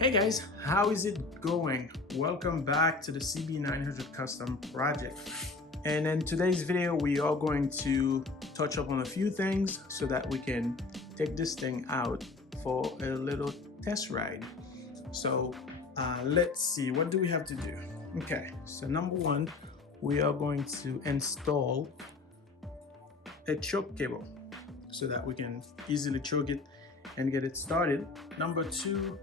Hey guys, how is it going? Welcome back to the CB900 custom project. And in today's video, we are going to touch up on a few things so that we can take this thing out for a little test ride. So let's see, what do we have to do? Okay, so number one, we are going to install a choke cable so that we can easily choke it and get it started. Number two,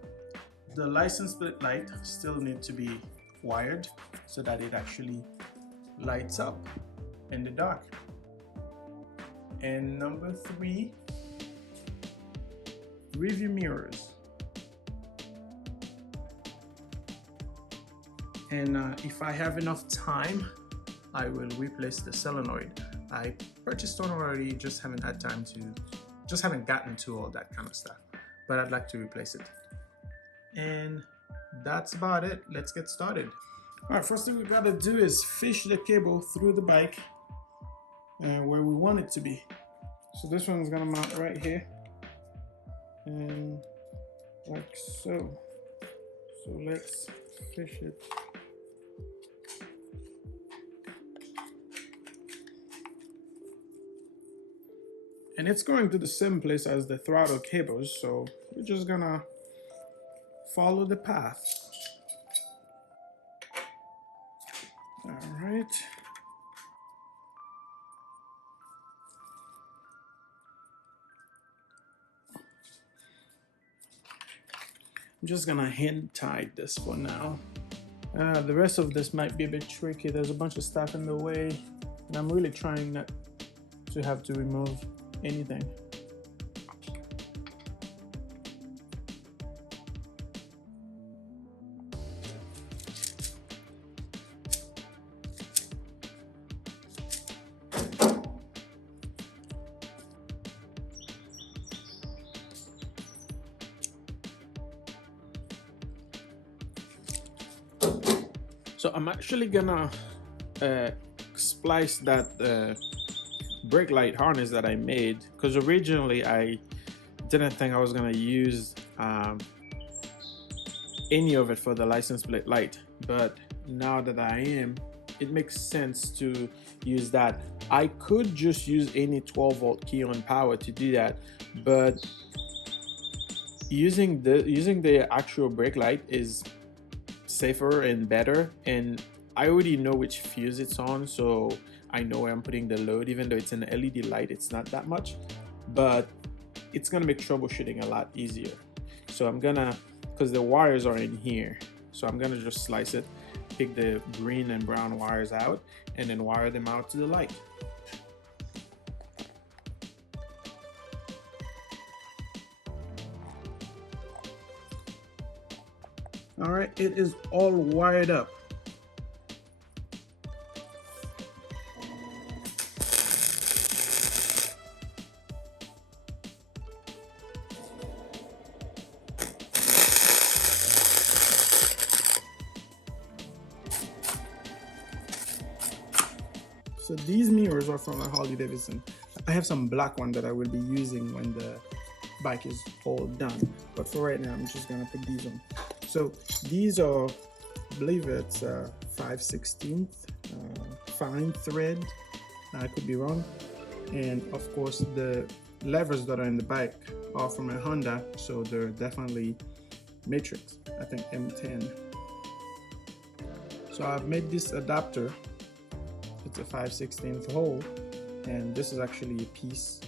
the license plate light still need to be wired so that it actually lights up in the dark. And number three, review mirrors. And if I have enough time, I will replace the solenoid. I purchased one already, just haven't had time to, just haven't gotten to all that kind of stuff, but I'd like to replace it. And that's about it. Let's get started. All right, first thing we gotta do is fish the cable through the bike where we want it to be. So this one's gonna mount right here and like so. So let's fish it. And it's going to the same place as the throttle cables, so we're just gonna follow the path. All right. I'm just gonna hand tie this for now. The rest of this might be a bit tricky. There's a bunch of stuff in the way, and I'm really trying not to have to remove anything. So I'm actually gonna splice that brake light harness that I made, because originally I didn't think I was gonna use any of it for the license plate light, but now that I am, it makes sense to use that. I could just use any 12-volt key on power to do that, but using the actual brake light is safer and better, and I already know which fuse it's on, so I know where I'm putting the load. Even though it's an LED light, it's not that much, but it's gonna make troubleshooting a lot easier. So I'm gonna, because the wires are in here, so I'm gonna just slice it, pick the green and brown wires out, and then wire them out to the light. All right, it is all wired up. So these mirrors are from a Harley Davidson. I have some black one that I will be using when the bike is all done, but for right now I'm just gonna put these on. So these are, I believe it's 5/16 fine thread. I could be wrong. And of course the levers that are in the bike are from a Honda, so they're definitely matrix, I think M10. So I've made this adapter. It's a 5/16 hole, and this is actually a piece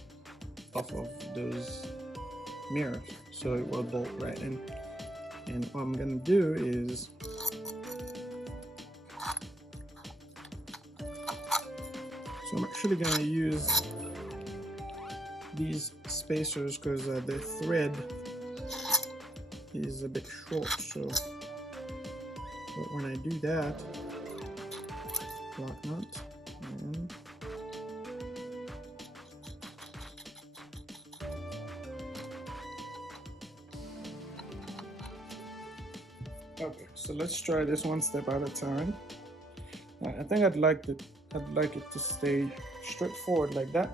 off of those mirrors, so it will bolt right in. And what I'm gonna do is I'm actually gonna use these spacers because the thread is a bit short, so but when I do that, lock nut, and okay, so let's try this one step at a time. I think I'd like it to stay straightforward like that.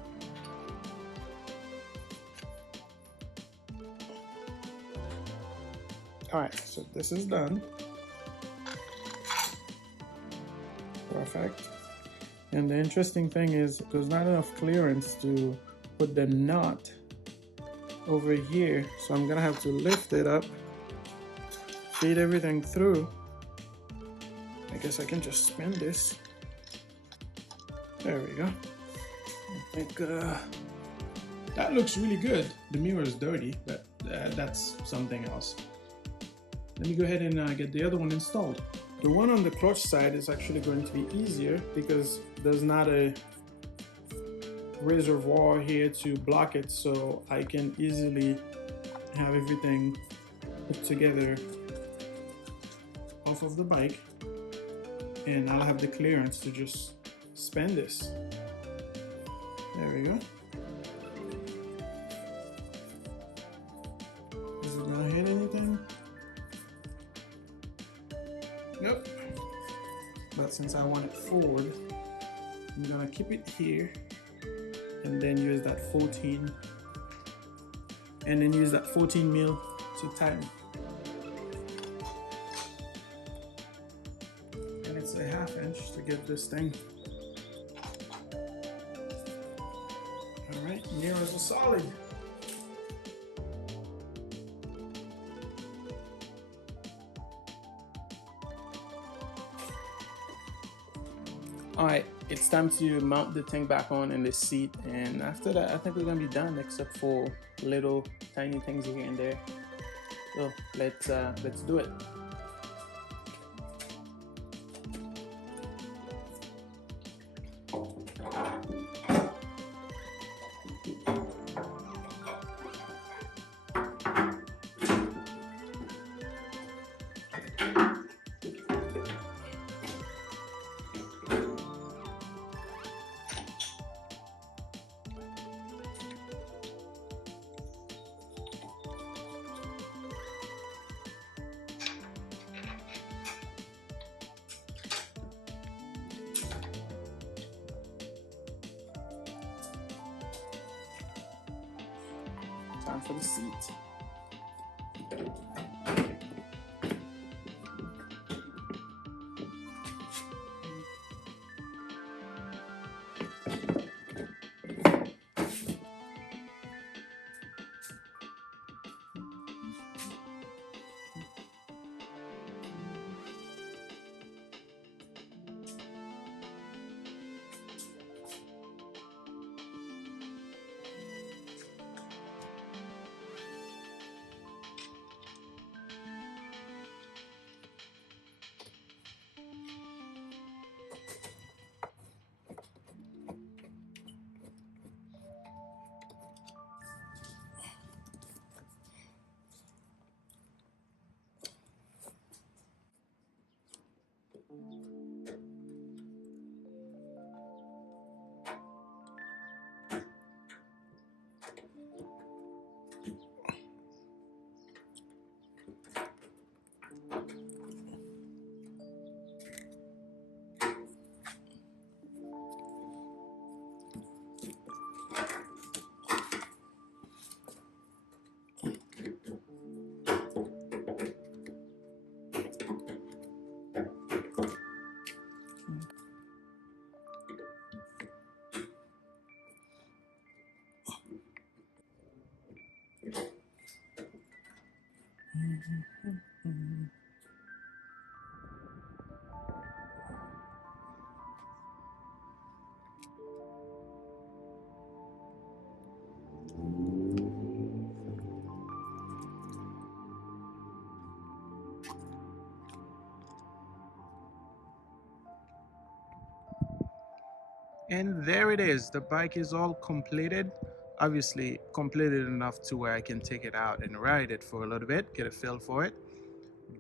All right, so this is done. Perfect. And the interesting thing is there's not enough clearance to put the nut over here, so I'm gonna have to lift it up, feed everything through. I guess I can just spin this. There we go. I think that looks really good. The mirror is dirty, but that's something else. Let me go ahead and get the other one installed. The one on the clutch side is actually going to be easier because there's not a reservoir here to block it, so I can easily have everything put together off of the bike, and I'll have the clearance to just spin this. There we go. Is it gonna hit anything? Nope. But since I want it forward, I'm gonna keep it here and then use that 14 mil to tighten. And it's a 1/2 inch to get this thing. All right, mirrors are solid. All right, it's time to mount the thing back on in the seat, and after that I think we're gonna be done, except for little tiny things here and there. So let's do it. Time for the seat. And there it is. The bike is all completed. Obviously completed enough to where I can take it out and ride it for a little bit, get a feel for it.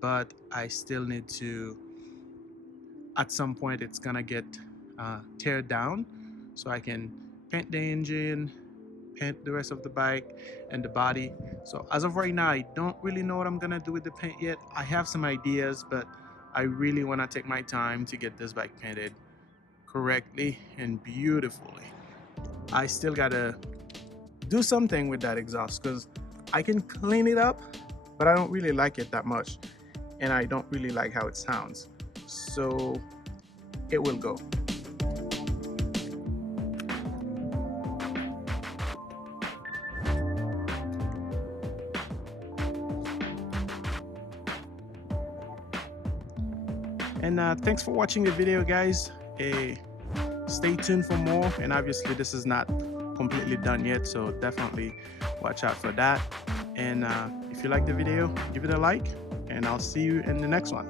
But I still need to, at some point it's gonna get teared down so I can paint the engine, paint the rest of the bike and the body. So as of right now, I don't really know what I'm gonna do with the paint yet. I have some ideas, but I really wanna take my time to get this bike painted correctly and beautifully. I still gotta do something with that exhaust because I can clean it up, but I don't really like it that much, and I don't really like how it sounds, so it will go. And thanks for watching the video, guys. Stay tuned for more, and obviously this is not completely done yet, so definitely watch out for that. And if you like the video, give it a like, and I'll see you in the next one.